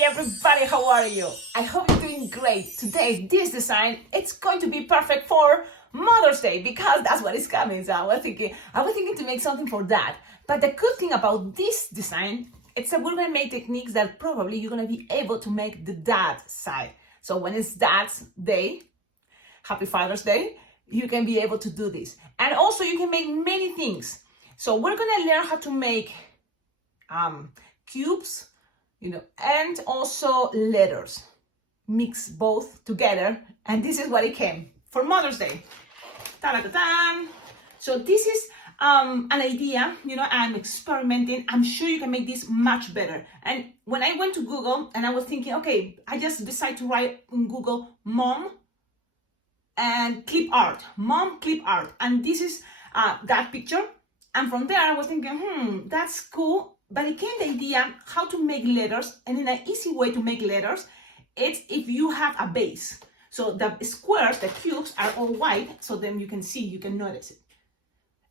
Hey everybody, how are you? I hope you're doing great. Today, this design, it's going to be perfect for Mother's Day because that's what is coming. So I was thinking to make something for that. But the good thing about this design, it's that we're gonna make techniques that probably you're gonna be able to make the dad side. So when it's Dad's Day, Happy Father's Day, you can be able to do this. And also you can make many things. So we're gonna learn how to make cubes, and also letters. Mix both together, and this is what it came for Mother's Day. Ta-da-da-da. So this is an idea, I'm experimenting. I'm sure you can make this much better. And when I went to Google and I was thinking, okay, I just decided to write in Google mom and clip art, mom clip art. And this is that picture. And from there I was thinking, that's cool. But it came the idea how to make letters, and in an easy way to make letters, it's if you have a base. So the squares, the cubes are all white, so then you can see, you can notice it.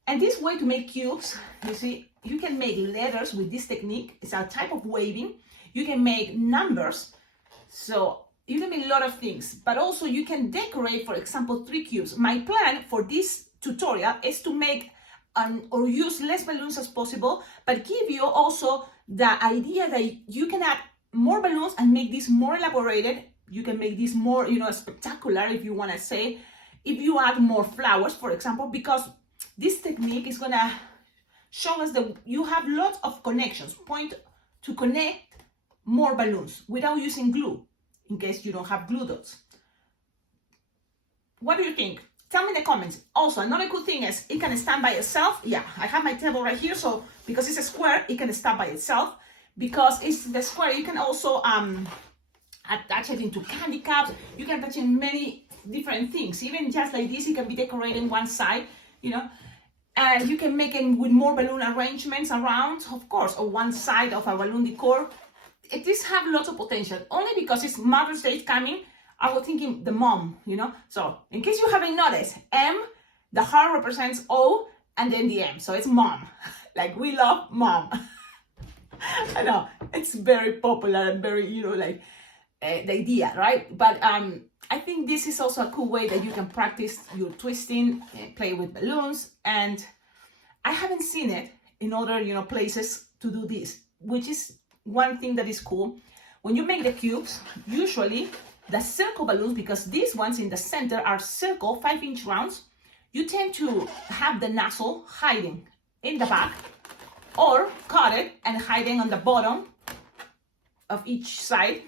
And this way to make cubes, you see, you can make letters with this technique. It's a type of waving. You can make numbers, so you can make a lot of things, but also you can decorate, for example, 3 cubes. My plan for this tutorial is to make or use less balloons as possible, but give you also the idea that you can add more balloons and make this more elaborated. You can make this more, spectacular, if you want to say, if you add more flowers, for example, because this technique is going to show us that you have lots of connections, point to connect more balloons without using glue, in case you don't have glue dots. What do you think? Tell me in the comments. Also, another cool thing is it can stand by itself. Yeah, I have my table right here, so because it's a square, it can stand by itself. Because it's the square, you can also attach it into candy cups. You can attach in many different things. Even just like this, it can be decorating one side, and you can make it with more balloon arrangements around, of course, or one side of a balloon decor. It does have lots of potential, only because it's Mother's Day coming. I was thinking the mom, So in case you haven't noticed, M, the heart represents O, and then the M. So it's mom. Like we love mom. I know, it's very popular and very, the idea, right? But I think this is also a cool way that you can practice your twisting, play with balloons. And I haven't seen it in other, places to do this, which is one thing that is cool. When you make the cubes, usually the circle balloons, because these ones in the center are circle 5-inch rounds, you tend to have the nozzle hiding in the back or cut it and hiding on the bottom of each side,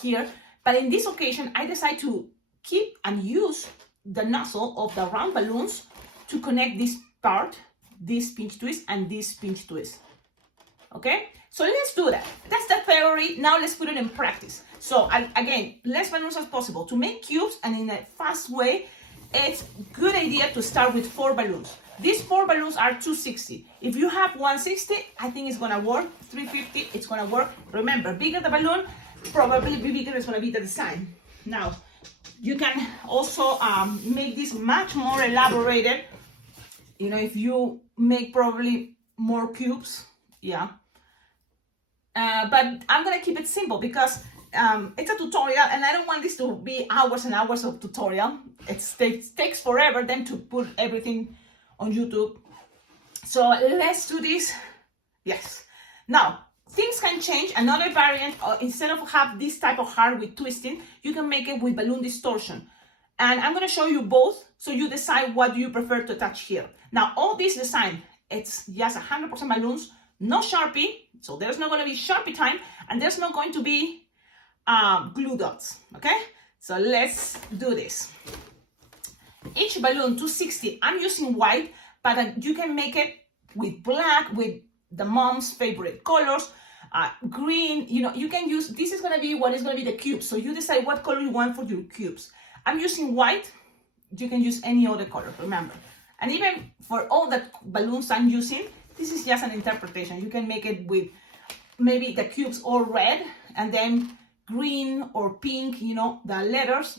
here. But in this occasion, I decided to keep and use the nozzle of the round balloons to connect this part, this pinch twist and this pinch twist. Okay, so let's do that. That's the theory. Now let's put it in practice. So again, less balloons as possible. To make cubes and in a fast way, it's a good idea to start with 4 balloons. These 4 balloons are 260. If you have 160, I think it's gonna work. 350, it's gonna work. Remember, bigger the balloon, probably bigger is gonna be the design. Now, you can also make this much more elaborated. If you make probably more cubes, yeah. But I'm gonna keep it simple because it's a tutorial and I don't want this to be hours and hours of tutorial. It takes forever then to put everything on YouTube. So let's do this. Yes. Now, things can change. Another variant, instead of have this type of heart with twisting, you can make it with balloon distortion. And I'm gonna show you both so you decide what you prefer to attach here. Now, all this design, it's just 100% balloons, no Sharpie, so there's not going to be Sharpie time, and there's not going to be glue dots, okay? So let's do this. Each balloon, 260, I'm using white, but you can make it with black, with the mom's favorite colors, green, you can use, this is going to be what is going to be the cubes, so you decide what color you want for your cubes. I'm using white, you can use any other color, remember. And even for all the balloons I'm using, this is just an interpretation. You can make it with maybe the cubes all red and then green or pink, the letters.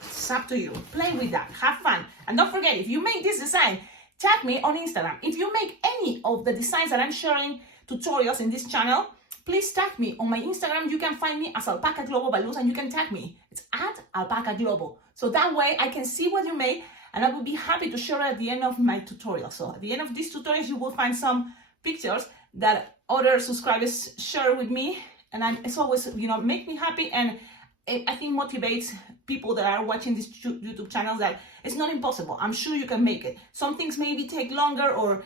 It's up to you. Play with that. Have fun. And don't forget, if you make this design, tag me on Instagram. If you make any of the designs that I'm sharing tutorials in this channel, please tag me on my Instagram. You can find me as Alpacaglobo Balloons, and you can tag me. It's at Alpacaglobo. So that way I can see what you made, and I will be happy to share at the end of my tutorial. So at the end of this tutorial, you will find some pictures that other subscribers share with me, and it's always, you know, make me happy, and I think motivates people that are watching this YouTube channel that it's not impossible. I'm sure you can make it. Some things maybe take longer, or,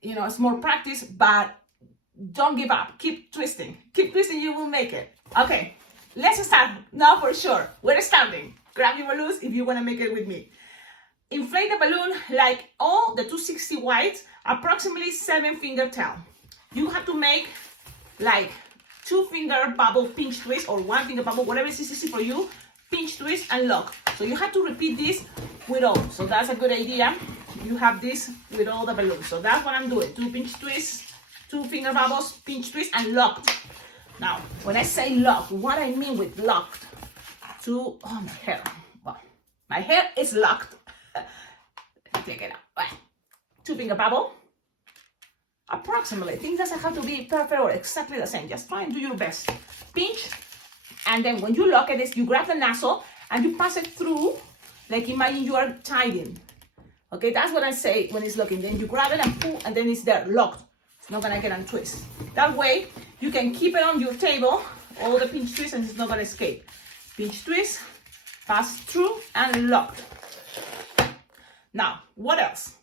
you know, it's more practice, but don't give up. Keep twisting. Keep twisting, you will make it. Okay, let's start now for sure. We're starting. Grab your balloons if you want to make it with me. Inflate the balloon like all the 260 whites, approximately 7-finger tail. You have to make like 2-finger bubble pinch twist, or 1-finger bubble, whatever is easy for you. Pinch twist and lock. So you have to repeat this with all. So that's a good idea. You have this with all the balloons. So that's what I'm doing. 2 pinch twists, 2-finger bubbles, pinch twist, and locked. Now, when I say locked, what I mean with locked? Oh, my hair. Well, my hair is locked. Let me take it out. 2-finger bubble. Approximately. Things doesn't have to be perfect or exactly the same. Just try and do your best. Pinch, and then when you lock it, you grab the nozzle and you pass it through, like imagine you are tying. Okay, that's what I say when it's locking. Then you grab it and pull, and then it's there, locked. It's not gonna get untwist. That way, you can keep it on your table, all the pinch twists, and it's not gonna escape. Pinch twist, pass through, and locked. Now, what else?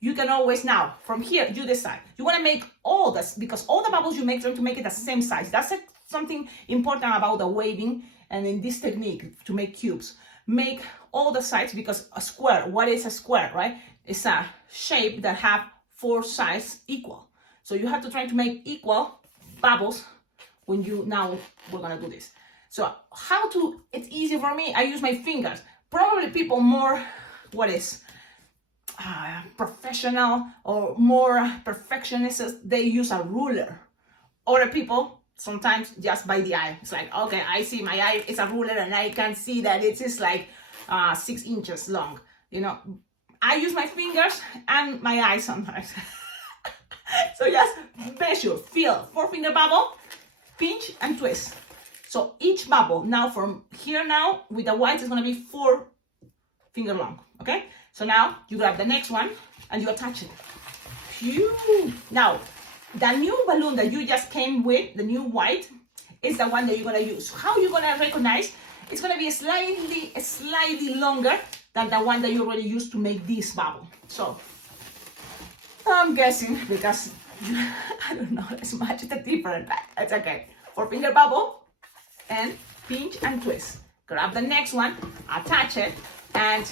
You can always now, from here, you decide. You want to make all this, because all the bubbles you make, try to make it the same size. That's something important about the waving and in this technique to make cubes. Make all the sides, because a square, what is a square, right? It's a shape that have 4 sides equal. So you have to try to make equal bubbles when you, now we're going to do this. So how to, it's easy for me, I use my fingers. Probably people more, professional or more perfectionists, they use a ruler. Other people sometimes just by the eye. It's like, okay, I see my eye, it's a ruler, and I can see that it is like 6 inches long. You know, I use my fingers and my eyes sometimes. So just measure, feel, 4-finger bubble, pinch and twist. So each bubble now from here, now with the whites, is going to be 4-finger long. Okay, so now you grab the next one and you attach it. Phew. Now, the new balloon that you just came with, the new white, is the one that you're going to use. How you're going to recognize? It's going to be slightly longer than the one that you already used to make this bubble. So, I'm guessing, because I don't know as much the difference, but it's okay. 4-finger bubble and pinch and twist. Grab the next one, attach it, and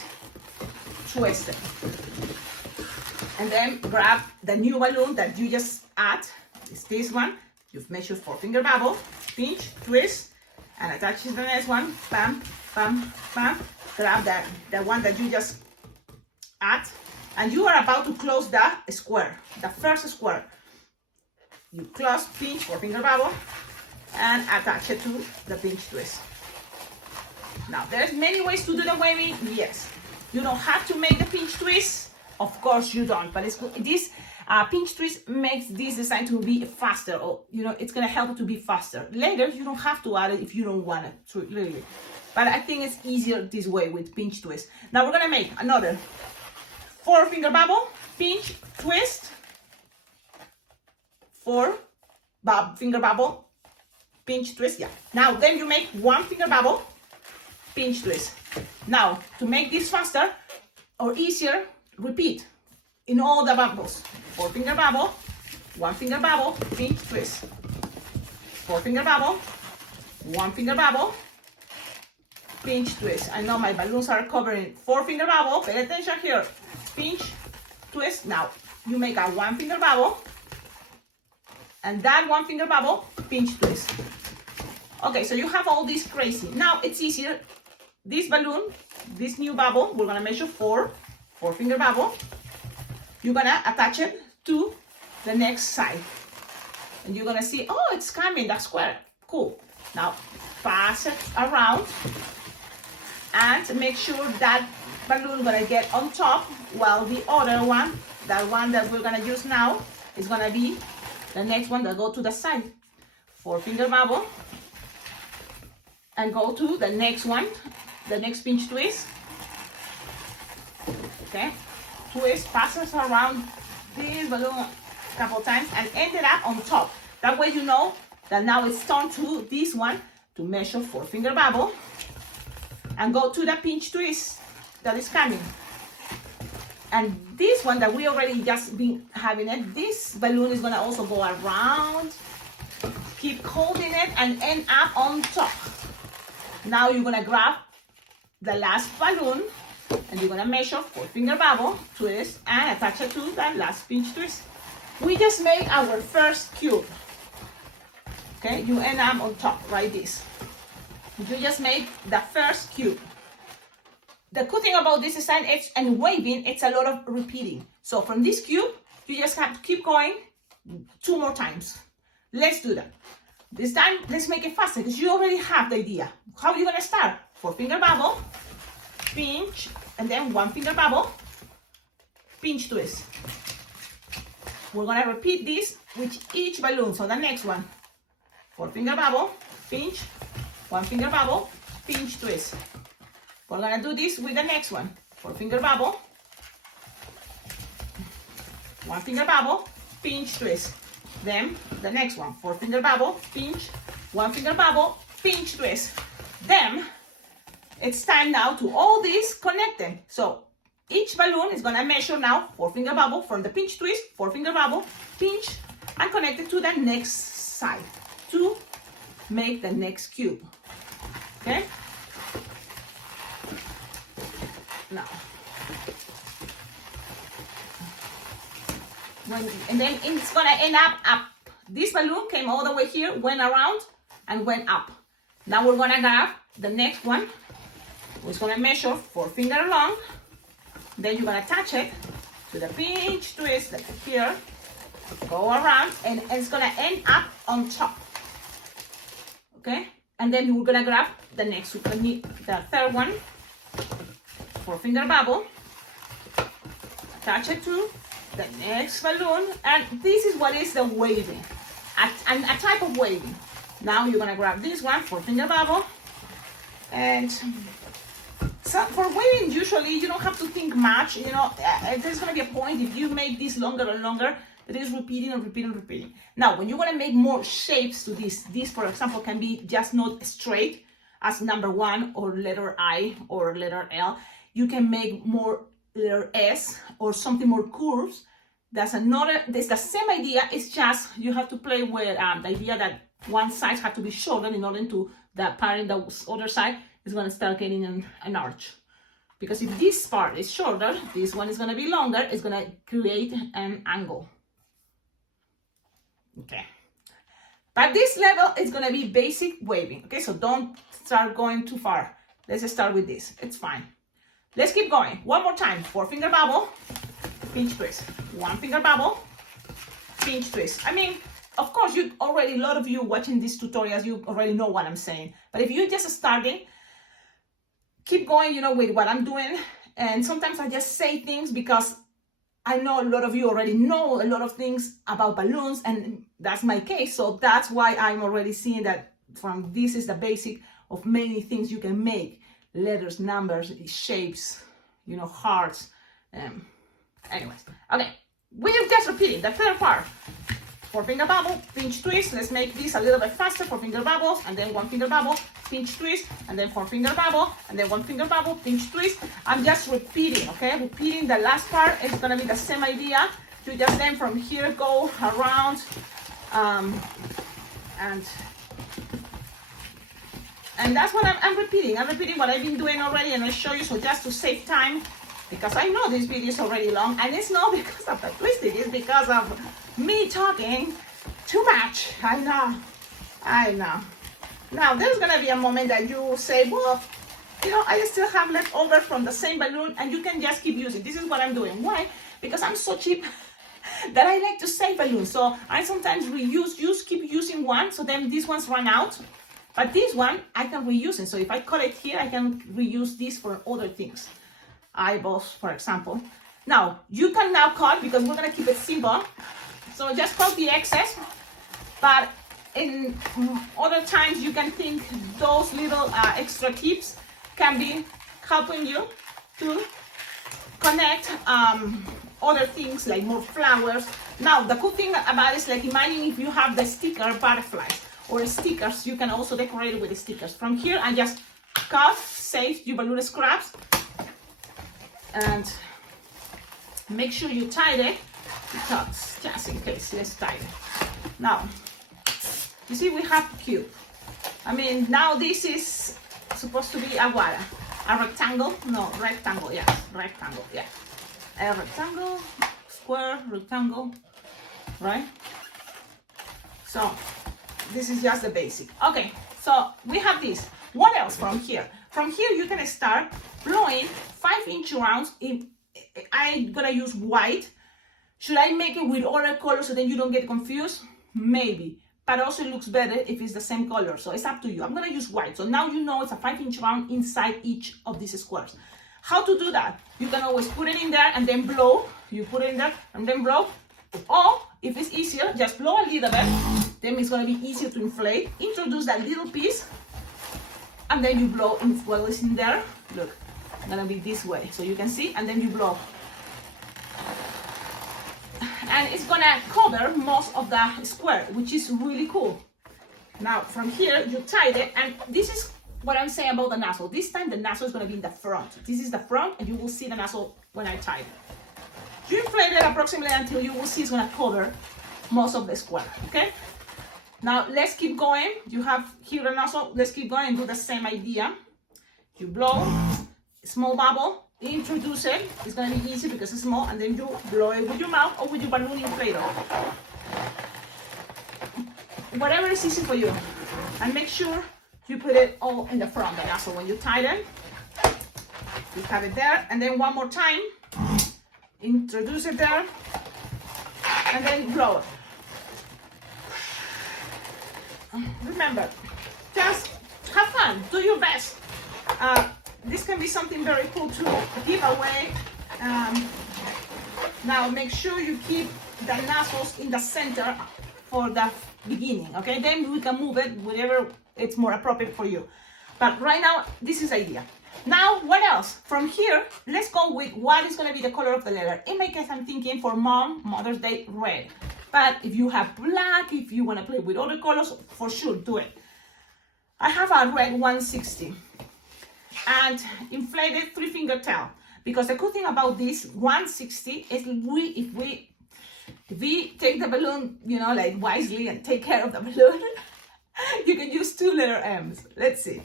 twist it. And then grab the new balloon that you just add. It's this one. You've measured 4-finger bubble, pinch, twist, and attach to the next one. Bam, bam, bam. Grab the one that you just add, and you are about to close the square, the first square. You close, pinch, 4-finger bubble, and attach it to the pinch twist. Now, there's many ways to do the waving. Yes, you don't have to make the pinch twist. Of course you don't, but it's good. This pinch twist makes this design to be faster, or you know, it's gonna help it to be faster. Later, you don't have to add it if you don't want it to, really. But I think it's easier this way with pinch twist. Now we're gonna make another 4-finger bubble, pinch, twist, 4-finger bubble, pinch, twist. Yeah. Now then you make 1-finger bubble, pinch, twist. Now to make this faster or easier, repeat in all the bubbles. 4-finger bubble, 1-finger bubble, pinch, twist. 4-finger bubble, 1-finger bubble, pinch, twist. I know my balloons are covering 4-finger bubble. Pay attention here. Pinch, twist. Now you make a 1-finger bubble, and that 1-finger bubble, pinch, twist. Okay, so you have all this crazy. Now it's easier. This balloon, this new bubble, we're gonna measure 4-finger bubble. You're gonna attach it to the next side, and you're gonna see, oh, it's coming, that square. Cool. Now pass it around and make sure that balloon gonna get on top, while the other one, that one that we're gonna use now, is gonna be the next one that go to the side. 4-finger bubble, and go to the next one, the next pinch twist. Okay, twist, passes around this balloon a couple times and end it up on top. That way you know that now it's turned to this one to measure 4-finger bubble and go to the pinch twist that is coming. And this one that we already just been having it, this balloon is gonna also go around, keep holding it and end up on top. Now you're gonna grab the last balloon and you're gonna measure 4-finger bubble, twist, and attach it to the last pinch twist. We just made our first cube. Okay, you end up on top, like this. You just made the first cube. The cool thing about this design is, and waving, it's a lot of repeating. So from this cube, you just have to keep going 2 more times. Let's do that. This time, let's make it faster because you already have the idea. How are you gonna start? 4-finger bubble, pinch, and then 1-finger bubble, pinch twist. We're gonna repeat this with each balloon. So the next one, 4-finger bubble, pinch, 1-finger bubble, pinch twist. We're gonna do this with the next one, 4-finger bubble, 1-finger bubble, pinch twist. Then the next one, 4-finger bubble, pinch, 1-finger bubble, pinch twist. Then it's time now to all these connect them. So each balloon is gonna measure now 4-finger bubble from the pinch twist, 4-finger bubble, pinch, and connect it to the next side to make the next cube. Okay? Now, and then it's gonna end up. This balloon came all the way here, went around, and went up. Now we're gonna grab the next one. We're gonna measure 4-finger long. Then you're gonna attach it to the pinch twist like here, go around, and it's gonna end up on top. Okay? And then we're gonna grab the next one, the third one, 4-finger bubble, attach it to the next balloon, and this is what is the waving, a type of waving. Now you're gonna grab this one, 4-finger bubble, and so for waving, usually you don't have to think much. You know, there's gonna be a point if you make this longer and longer, that is repeating and repeating and repeating. Now, when you wanna make more shapes to this, for example can be just not straight as number 1 or letter I or letter L. You can make more letter S or something more curves. That's the same idea. It's just you have to play with the idea that one side has to be shorter in order to the part in the other side is going to start getting an arch. Because if this part is shorter, this one is going to be longer. It's going to create an angle. Okay. But this level is going to be basic waving. Okay, so don't start going too far. Let's just start with this. It's fine. Let's keep going. One more time. 4-finger bubble, pinch twist. 1-finger bubble, pinch twist. I mean, of course, you already, a lot of you watching these tutorials, you already know what I'm saying. But if you're just starting, keep going, you know, with what I'm doing. And sometimes I just say things because I know a lot of you already know a lot of things about balloons, and that's my case. So that's why I'm already seeing that from this is the basic of many things you can make. Letters, numbers, shapes, you know, hearts. Anyways, okay, we're just repeating the third part. 4-finger bubble, pinch twist. Let's make this a little bit faster. 4-finger bubbles, and then 1-finger bubble, pinch twist, and then 4-finger bubble, and then 1-finger bubble, pinch twist. I'm just repeating, okay? Repeating the last part. It's gonna be the same idea. You just then from here go around, and that's what I'm repeating. I'm repeating what I've been doing already, and I show you. So just to save time, because I know this video is already long, and it's not because of the twisting, it's because of me talking too much. I know. Now, there's gonna be a moment that you say, well, you know, I still have left over from the same balloon, and you can just keep using. This is what I'm doing. Why? Because I'm so cheap that I like to save balloons. So I sometimes keep using one, so then these ones run out. But this one, I can reuse it. So if I cut it here, I can reuse this for other things. Eyeballs, for example. Now, you can now cut, because we're gonna keep it simple. So just cut the excess. But in other times you can think those little extra tips can be helping you to connect other things like more flowers. Now the cool thing about it is, like, imagine if you have the sticker butterflies or stickers, you can also decorate it with the stickers. From here I just cut, save your balloon scraps, and make sure you tie it, because just in case, let's tie it. Now you see we have cube. I mean, now this is supposed to be a what? A rectangle? No, rectangle, yes, rectangle, yeah. A rectangle, square, rectangle, right? So this is just the basic. Okay, so we have this. What else from here? From here you can start blowing 5-inch rounds. I'm gonna use white. Should I make it with other colors so then you don't get confused? Maybe, but also it looks better if it's the same color, so it's up to you. I'm gonna use white, so now you know it's a 5-inch round inside each of these squares. How to do that? You can always put it in there and then blow. You put it in there and then blow. Or if it's easier, just blow a little bit, then it's gonna be easier to inflate. Introduce that little piece and then you blow in while it's in there. Look, it's gonna be this way, so you can see, and then you blow. And it's gonna cover most of the square, which is really cool. Now from here you tied it, and this is what I'm saying about the nozzle. This time the nozzle is gonna be in the front. This is the front, and you will see the nozzle when I tie it. You inflate it approximately until you will see it's gonna cover most of the square, okay? Now let's keep going. You have here the nozzle. Let's keep going and do the same idea. You blow, small bubble, introduce it. It's gonna be easy because it's small, and then you blow it with your mouth or with your balloon inflator. Whatever is easy for you. And make sure you put it all in the front. The nozzle, when you tighten, you have it there, and then one more time, introduce it there, and then blow it. Remember, just have fun, do your best. This can be something very cool to give away. Now make sure you keep the nozzles in the center for the beginning, okay? Then we can move it wherever it's more appropriate for you. But right now, this is the idea. Now, what else? From here, let's go with what is gonna be the color of the letter. In my case, I'm thinking for Mother's Day, red. But if you have black, if you wanna play with other colors, for sure, do it. I have a red 160 and inflated 3-finger tail. Because the cool thing about this 160 is if we take the balloon, you know, like wisely and take care of the balloon, you can use 2 letter M's. Let's see.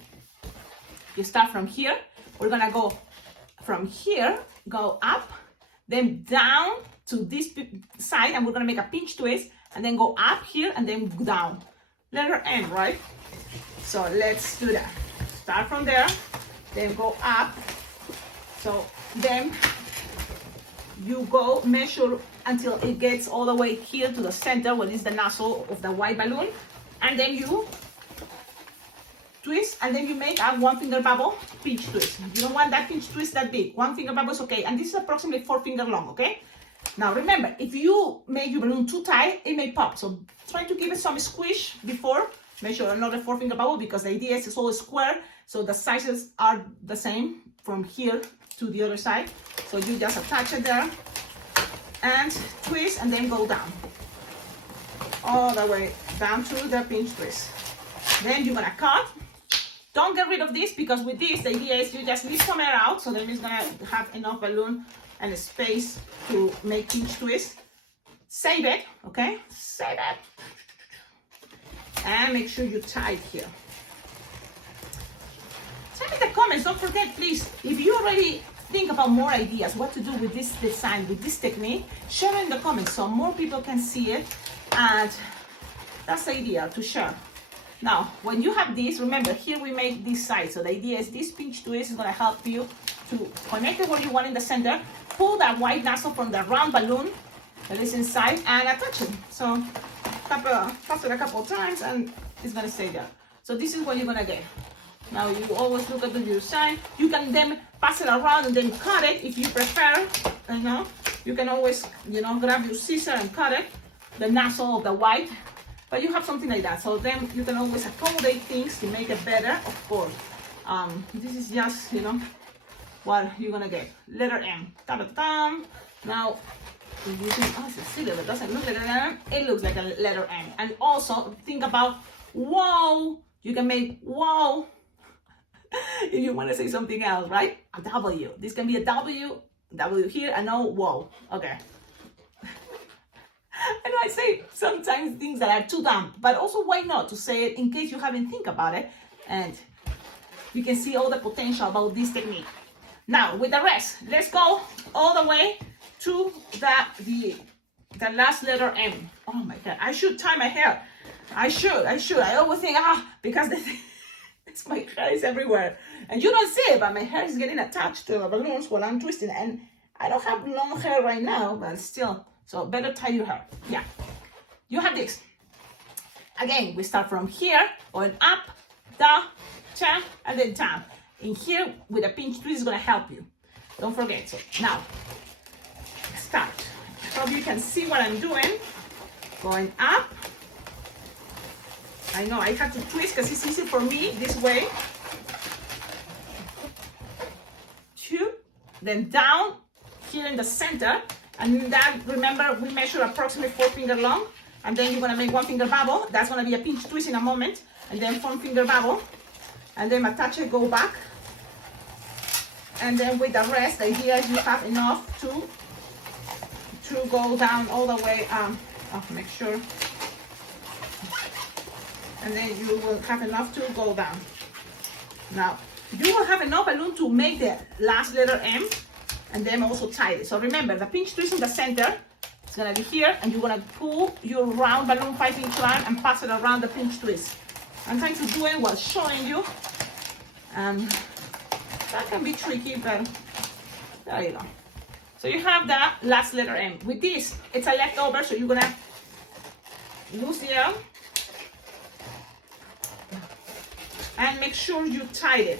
You start from here. We're gonna go from here, go up, then down to this side, and we're gonna make a pinch twist, and then go up here and then down. Letter M, right? So let's do that. Start from there, then go up. So then you go measure until it gets all the way here to the center, where is the nozzle of the white balloon, and then you twist, and then you make a 1-finger bubble pinch twist. You don't want that pinch twist that big. 1-finger bubble is okay, and this is approximately 4 finger long, okay? Now remember, if you make your balloon too tight, it may pop. So try to give it some squish before. Measure another 4-finger bubble, because the idea is it's all square, so the sizes are the same from here to the other side. So you just attach it there and twist, and then go down all the way down to the pinch twist. Then you're gonna cut. Don't get rid of this, because with this, the idea is you just leave some air out, so then it's gonna have enough balloon and space to make pinch twist. Save it, okay? Save it. And make sure you tie it here. Tell me in the comments, don't forget, please, if you already think about more ideas, what to do with this design, with this technique, share it in the comments so more people can see it. And that's the idea, to share. Now, when you have this, remember, here we make this side. So the idea is this pinch twist is gonna help you to connect it where you want in the center, pull that white nozzle from the round balloon that is inside, and attach it. So pass it a couple of times, and it's gonna stay there. So this is what you're gonna get. Now you always look at the other side. You can then pass it around and then cut it if you prefer. You know, you can always, you know, grab your scissor and cut it, the nozzle of the white. but you have something like that. So then you can always accommodate things to make it better, of course. This is just, you know, what you're gonna get. Letter M. Ta-da-ta-tam. Now, if you think, oh, Cecilia, that doesn't look like a letter M, it looks like a letter M. And also, think about, whoa, you can make whoa if you want to say something else, right? A W. This can be a W here, and no, whoa. Okay. I know I say sometimes things that are too dumb, but also why not to say it in case you haven't think about it, and you can see all the potential about this technique. Now, with the rest, let's go all the way to the last letter M. Oh my God, I should tie my hair. I should. I always think, because my hair is everywhere. And you don't see it, but my hair is getting attached to the balloons while I'm twisting. And I don't have long hair right now, but still. So better tie your hair. Yeah. You have this. Again, we start from here, going up, da, cha, and then down. In here, with a pinch twist is going to help you. Don't forget. So now, start. I hope you can see what I'm doing. Going up. I know I have to twist because it's easy for me this way. 2, then down here in the center. And that, remember, we measure approximately 4 finger long. And then you're going to make 1 finger bubble. That's going to be a pinch twist in a moment. And then 4 finger bubble. And then attach it, go back. And then with the rest, the idea is you have enough to go down all the way. Make sure. And then you will have enough to go down. Now, you will have enough balloon to make the last letter M, and then also tie it. So remember, the pinch twist in the center is gonna be here, and you're gonna pull your round balloon 5-inch line and pass it around the pinch twist. I'm trying to do it while showing you. That can be tricky, but there you go. So you have that last letter M. With this, it's a leftover, so you're gonna lose the L. And make sure you tie it,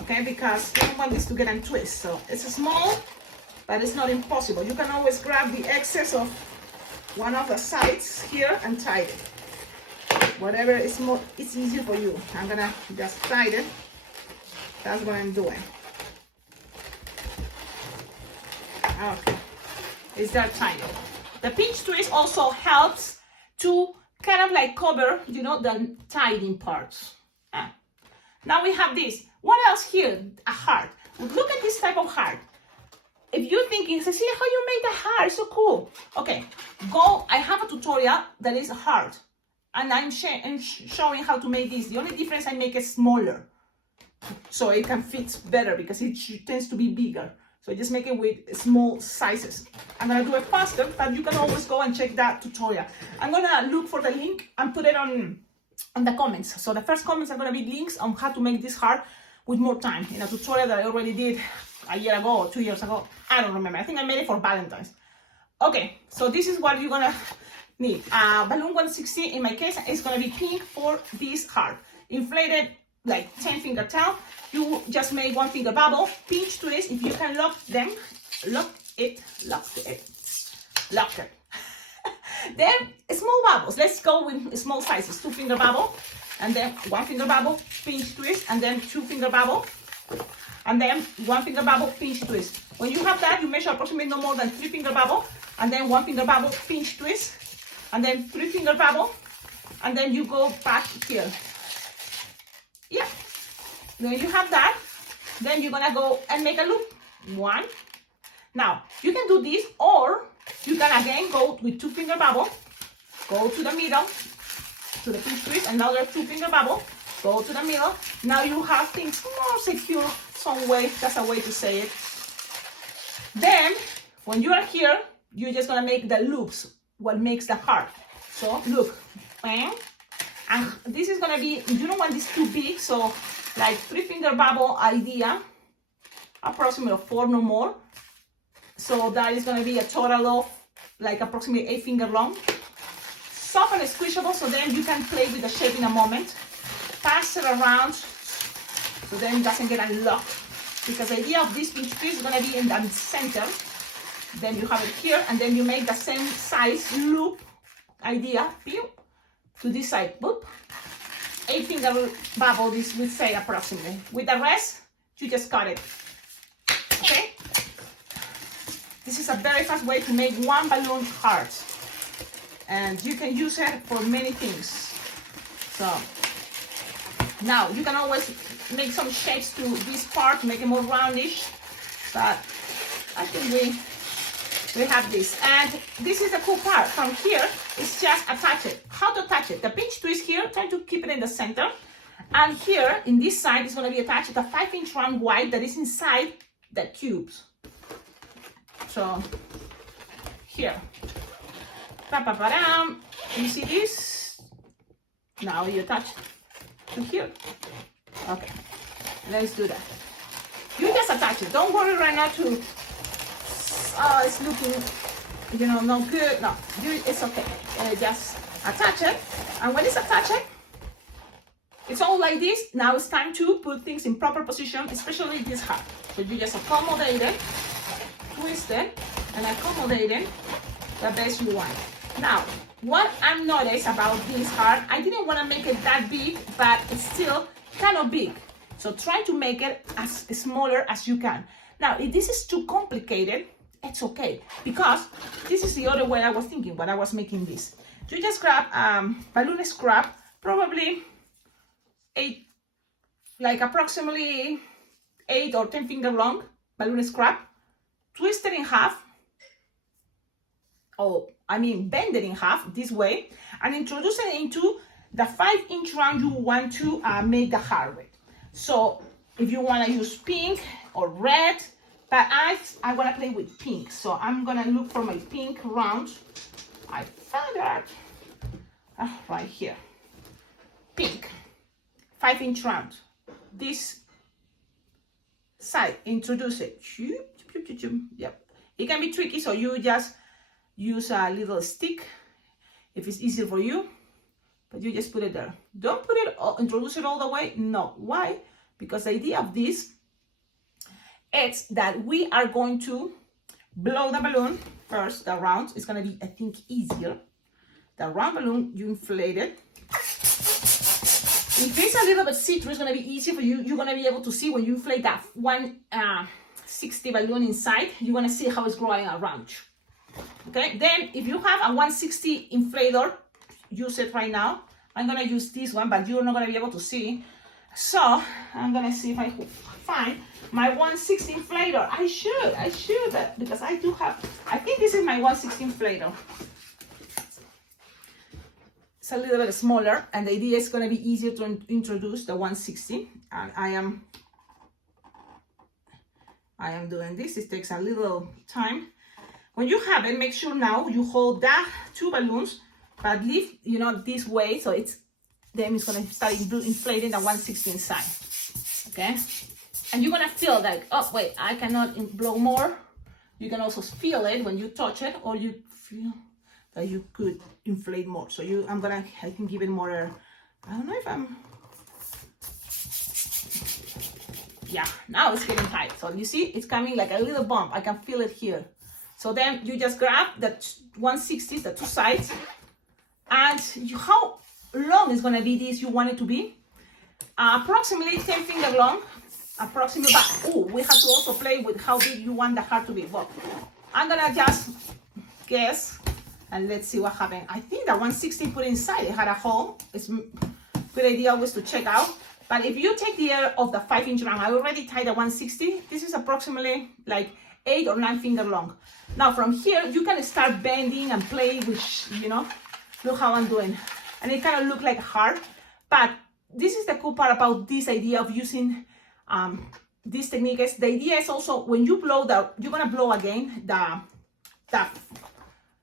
okay? Because you don't want this to get untwist. So it's small, but it's not impossible. You can always grab the excess of one of the sides here and tie it. Whatever is more, it's easier for you. I'm gonna just tie it. That's what I'm doing. Okay, it's that tight. The pinch twist also helps to kind of like cover, you know, the tying parts. Now we have this. What else here? A heart. Look at this type of heart. If you're thinking, Cecilia, how you made the heart? So cool. Okay, go. I have a tutorial that is a heart. And I'm showing how to make this. The only difference, I make it smaller. So it can fit better because it tends to be bigger. So just make it with small sizes. I'm going to do it faster, but you can always go and check that tutorial. I'm going to look for the link and put it on the comments. So the first comments are going to be links on how to make this heart with more time in a tutorial that I already did a year ago or 2 years ago. I don't remember. I think I made it for Valentine's. Okay, so this is what you're going to need. Balloon 160 in my case is going to be pink for this heart. Inflated like 10 finger tail. You just make 1 finger bubble, pinch twist. If you can lock them, lock it. Then small bubbles. Let's go with small sizes. 2 finger bubble, and then 1 finger bubble, pinch twist, and then 2 finger bubble, and then 1 finger bubble, pinch twist. When you have that, you measure approximately no more than 3 finger bubble, and then 1 finger bubble, pinch twist, and then 3 finger bubble, and then you go back here. Yeah. When you have that, then you're gonna go and make a loop. 1. Now you can do this, or you can again go with 2 finger bubble, go to the middle, to the pinch twist, another 2 finger bubble, go to the middle. Now you have things more secure some way. That's a way to say it. Then when you are here, you're just gonna make the loops, what makes the heart. So look, and this is gonna be, you don't want this too big, so like 3 finger bubble idea, approximately 4, no more. So that is going to be a total of like approximately 8 finger long. Soft and squishable, so then you can play with the shape in a moment. Pass it around so then it doesn't get unlocked. Because the idea of this pinch twist is going to be in the center. Then you have it here, and then you make the same size loop idea. to this side, boop. 8-finger bubble, this would say approximately. With the rest, you just cut it, okay? This is a very fast way to make one balloon heart. And you can use it for many things. So, now you can always make some shapes to this part, make it more roundish. But I think we have this. And this is the cool part. From here, it's just attach it. How to attach it? The pinch twist here, try to keep it in the center. And here, in this side, is going to be attached to the 5-inch round wide that is inside the cubes. So, here. Pa-pa-pa-dam. You see this? Now you attach to here. Okay, let's do that. You just attach it. Don't worry right now to, oh, it's looking, you know, not good. No, it's okay. Just attach it. And when it's attached, it's all like this. Now it's time to put things in proper position, especially this heart. So you just accommodate it, twist it, and accommodate it the best you want. Now, what I've noticed about this heart, I didn't want to make it that big, but it's still kind of big. So try to make it as smaller as you can. Now, if this is too complicated, it's okay, because this is the other way I was thinking when I was making this. You just grab balloon scrap, probably approximately 8 or 10 finger long balloon scrap, twist it in half, bend it in half this way, and introduce it into the 5-inch round you want to make the heart with. So if you want to use pink or red, but I want to play with pink, so I'm gonna look for my pink round. I found that right here. Pink, 5-inch round. This side, introduce it. Yep. It can be tricky, so you just use a little stick if it's easier for you, but you just put it there. Don't put it, introduce it all the way. No. Why? Because the idea of this is that we are going to blow the balloon first, the round. It's going to be, I think, easier. The round balloon, you inflate it. If it's a little bit see-through, it's going to be easy for you. You're going to be able to see when you inflate that 160 balloon inside, you're going to see how it's growing around. Okay, then if you have a 160 inflator, use it right now. I'm going to use this one, but you're not going to be able to see. So I'm going to see if I find my 160 inflator. I should, because I do have, I think this is my 160 inflator. It's a little bit smaller, and the idea is going to be easier to introduce the 160. And I am doing this. It takes a little time. When you have it, make sure now you hold that 2 balloons, but leave, this way, so then it's going to start inflating the 160 inside. Okay, and you're going to feel like, oh wait, I cannot blow more. You can also feel it when you touch it, or you feel that you could inflate more. So I can give it more air. I don't know if yeah, now it's getting tight. So you see, it's coming like a little bump. I can feel it here. So then you just grab the 160s, the 2 sides, and how long is going to be this you want it to be? Approximately 10 finger long, approximately, but we have to also play with how big you want the heart to be. But I'm going to just guess, and let's see what happened. I think the 160 put inside, it had a hole. It's a good idea always to check out. But if you take the air of the 5-inch round, I already tied the 160. This is approximately like 8 or 9 finger long. Now from here, you can start bending and play with, look how I'm doing. And it kind of look like a heart. But this is the cool part about this idea of using this technique. The idea is also when you blow you're going to blow again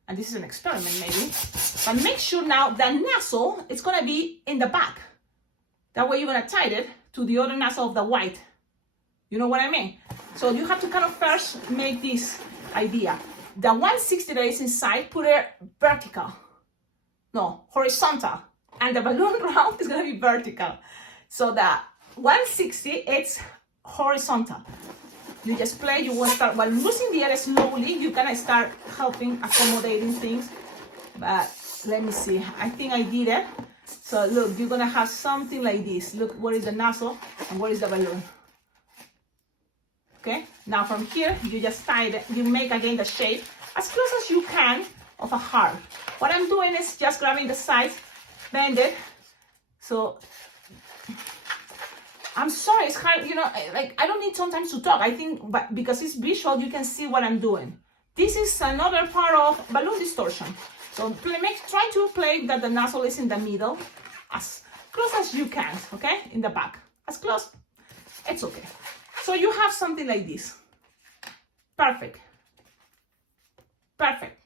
and this is an experiment maybe. But make sure now the nozzle is going to be in the back. That way you're going to tie it to the other nozzle of the white. You know what I mean? So you have to kind of first make this idea. The 160 that is inside, put it vertical. No, horizontal. And the balloon round is going to be vertical. So the 160, it's horizontal. You just play, you will start, while losing the air slowly, you can start helping, accommodating things. But Let me see. I think I did it. So look, you're gonna have something like this. Look, where is the nozzle and where is the balloon? Okay, now from here, you just tie it, you make again the shape as close as you can of a heart. What I'm doing is just grabbing the sides, bend it. So, I'm sorry, it's hard, you know, like I don't need sometimes to talk. I think, but because it's visual, you can see what I'm doing. This is another part of balloon distortion. So try to play that the nozzle is in the middle, as close as you can, okay? In the back, as close, it's okay. So you have something like this. Perfect. Perfect.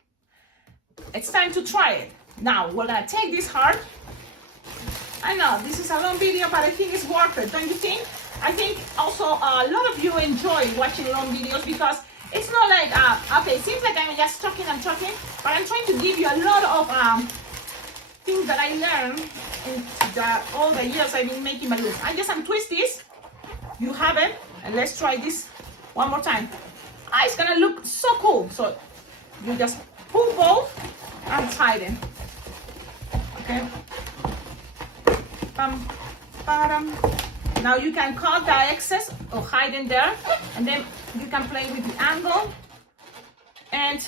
It's time to try it. Now, we're gonna take this heart. I know, this is a long video, but I think it's worth it, don't you think? I think also a lot of you enjoy watching long videos because it's not like, okay, it seems like I'm just talking, but I'm trying to give you a lot of things that I learned in all the years I've been making balloons. I just untwist this, you have it, and let's try this one more time. It's gonna look so cool. So you just pull both and tie them, okay? Bam, bam. Now you can cut the excess or hide in there, and then you can play with the angle, and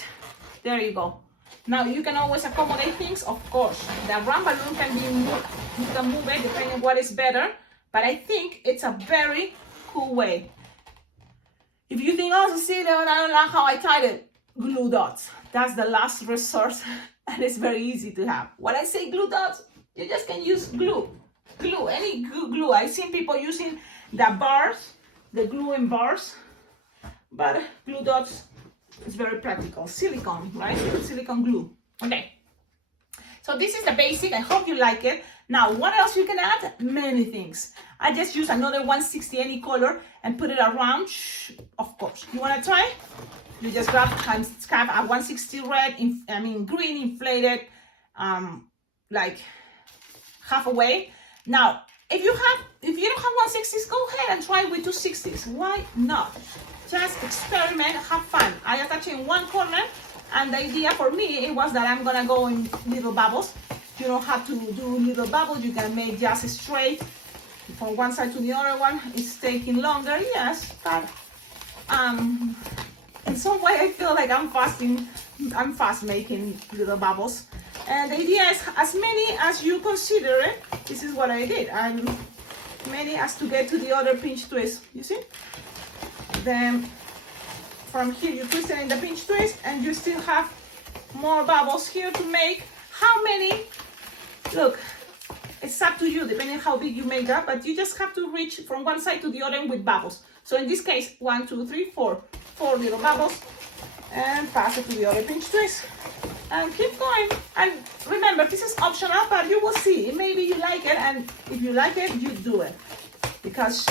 there you go. Now you can always accommodate things, of course. The round balloon can be moved, you can move it depending on what is better, but I think it's a very cool way. If you think, oh, Cecilia, I don't like how I tied it, glue dots. That's the last resort, and it's very easy to have. When I say glue dots, you just can use glue. Glue, any glue. I've seen people using the bars, the glue in bars, but glue dots is very practical. Silicone, right? Silicone glue. Okay. So this is the basic. I hope you like it. Now, what else you can add? Many things. I just use another 160 any color and put it around. Of course. You want to try? You just grab a 160 red, green inflated, like halfway. Now, if you don't have 160s, go ahead and try with 260s. Why not? Just experiment, have fun. I attach it in one corner, and the idea for me, it was that I'm gonna go in little bubbles. You don't have to do little bubbles. You can make just straight from one side to the other one. It's taking longer, yes, but in some way I feel like I'm fast making little bubbles. And the idea is as many as you consider it. This is what I did. Many as to get to the other pinch twist. You see? Then from here you twist it in the pinch twist, and you still have more bubbles here to make. How many? Look, it's up to you depending on how big you make that, but you just have to reach from one side to the other with bubbles. So in this case, 1, 2, 3, 4 little bubbles, and pass it to the other pinch twist. And keep going. And remember, this is optional, but you will see. Maybe you like it, and if you like it, you do it. Because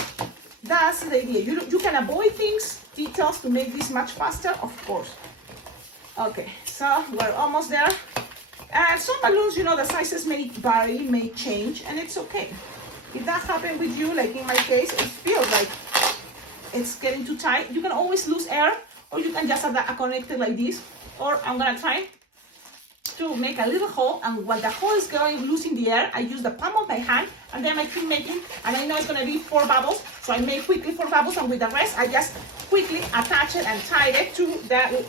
that's the idea. You can avoid things, details to make this much faster, of course. Okay, so we're almost there. And some balloons, you know, the sizes may vary, may change, and it's okay. If that happened with you, like in my case, it feels like it's getting too tight. You can always lose air, or you can just connect it like this. Or I'm gonna try to make a little hole, and while the hole is going loose in the air, I use the palm of my hand, and then I keep making, and I know it's gonna be 4 bubbles, so I make quickly 4 bubbles, and with the rest, I just quickly attach it and tie it to the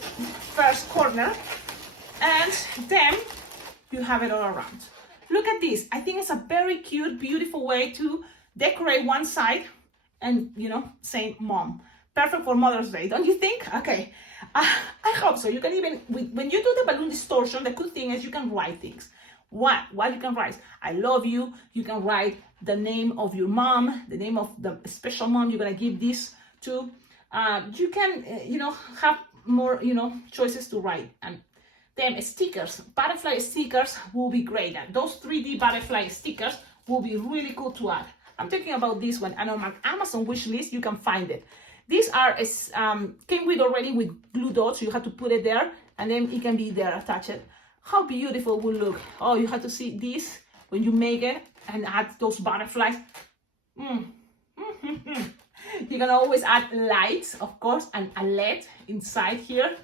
first corner, and then you have it all around. Look at this. I think it's a very cute, beautiful way to decorate one side, and you know, saying mom. Perfect for Mother's Day, don't you think? Okay, I hope so. You can even, when you do the balloon distortion, the good thing is you can write things. What you can write? I love you. You can write the name of your mom, the name of the special mom you're gonna give this to. You can, you know, have more, you know, choices to write. And then stickers, butterfly stickers will be great. And those 3D butterfly stickers will be really cool to add. I'm talking about this one, and on my Amazon wish list, you can find it. These are came with already with glue dots. You have to put it there, and then it can be there attached. How beautiful it will look. Oh, you have to see this when you make it and add those butterflies. You can always add lights, of course, and a LED inside here.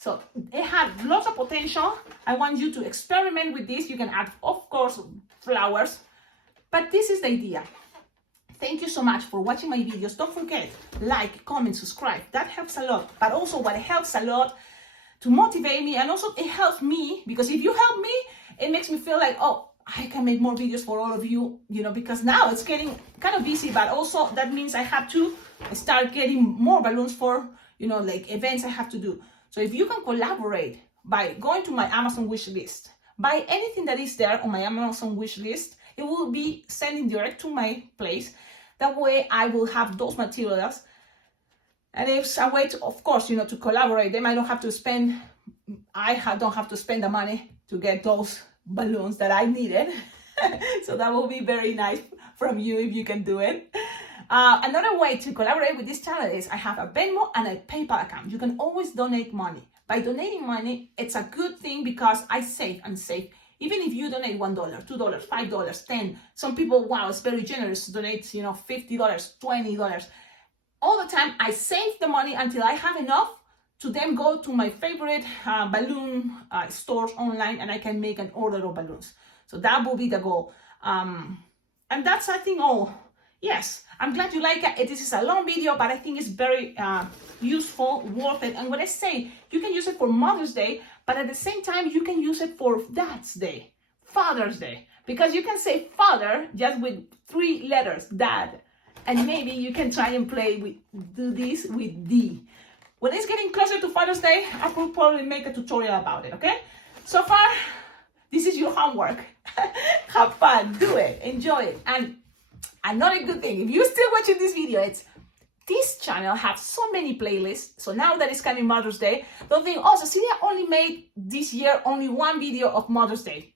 So it had lots of potential. I want you to experiment with this. You can add, of course, flowers, but this is the idea. Thank you so much for watching my videos. Don't forget, like, comment, subscribe. That helps a lot. But also what helps a lot to motivate me, and also it helps me, because if you help me, it makes me feel like, oh, I can make more videos for all of you, you know, because now it's getting kind of busy, but also that means I have to start getting more balloons for, you know, like events I have to do. So if you can collaborate by going to my Amazon wish list, buy anything that is there on my Amazon wish list, it will be sending direct to my place. That way I will have those materials. And it's a way to, of course, you know, to collaborate. Then I don't have to spend, don't have to spend the money to get those balloons that I needed. So that will be very nice from you if you can do it. Another way to collaborate with this channel is I have a Venmo and a PayPal account. You can always donate money. By donating money, it's a good thing because I save and save. Even if you donate $1, $2, $5, 10, some people, wow, it's very generous, donate, you know, $50, $20. All the time, I save the money until I have enough to then go to my favorite balloon stores online, and I can make an order of balloons. So that will be the goal. And that's, I think, all. Yes, I'm glad you like it. This is a long video, but I think it's very useful, worth it. And when I say you can use it for Mother's Day, but at the same time, you can use it for Dad's Day, Father's Day, because you can say father just with 3 letters, dad. And maybe you can try and play with, do this with D. When it's getting closer to Father's Day, I will probably make a tutorial about it, okay? So far, this is your homework. Have fun, do it, enjoy it. And another good thing, if you're still watching this video, it's this channel has so many playlists. So now that it's coming Mother's Day, don't think, oh, Cecilia only made this year only 1 video of Mother's Day.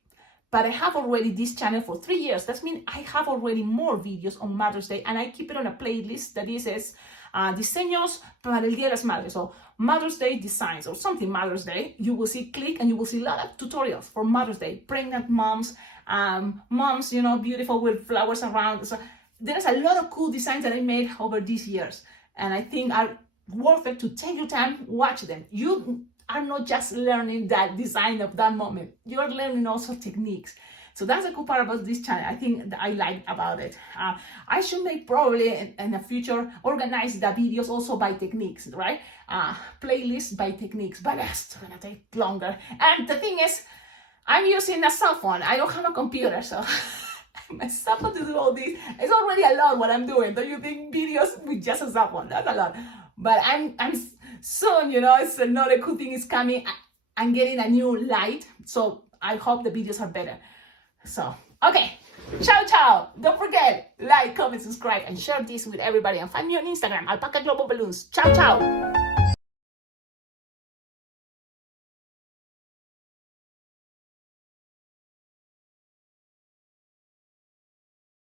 But I have already this channel for 3 years. That means I have already more videos on Mother's Day, and I keep it on a playlist that is Diseños para el Día de las Madres, so Mother's Day designs or something Mother's Day. You will see, click, and you will see a lot of tutorials for Mother's Day. Pregnant moms, moms, you know, beautiful with flowers around. So there's a lot of cool designs that I made over these years, and I think are worth it to take your time, watch them. You are not just learning that design of that moment. You're learning also techniques. So that's the cool part about this channel. I think that I like about it. I should make probably in the future, organize the videos also by techniques, right? Playlists by techniques, but that's gonna take longer. And the thing is, I'm using a cell phone. I don't have a computer, so my cell phone to do all this. It's already a lot what I'm doing. Don't you think videos with just a cell phone? That's a lot. But I'm soon, you know, it's another cool thing is coming. I'm getting a new light, so I hope the videos are better. So, okay, ciao, ciao. Don't forget, like, comment, subscribe, and share this with everybody. And find me on Instagram, Alpacaglobo Balloons. Ciao, ciao.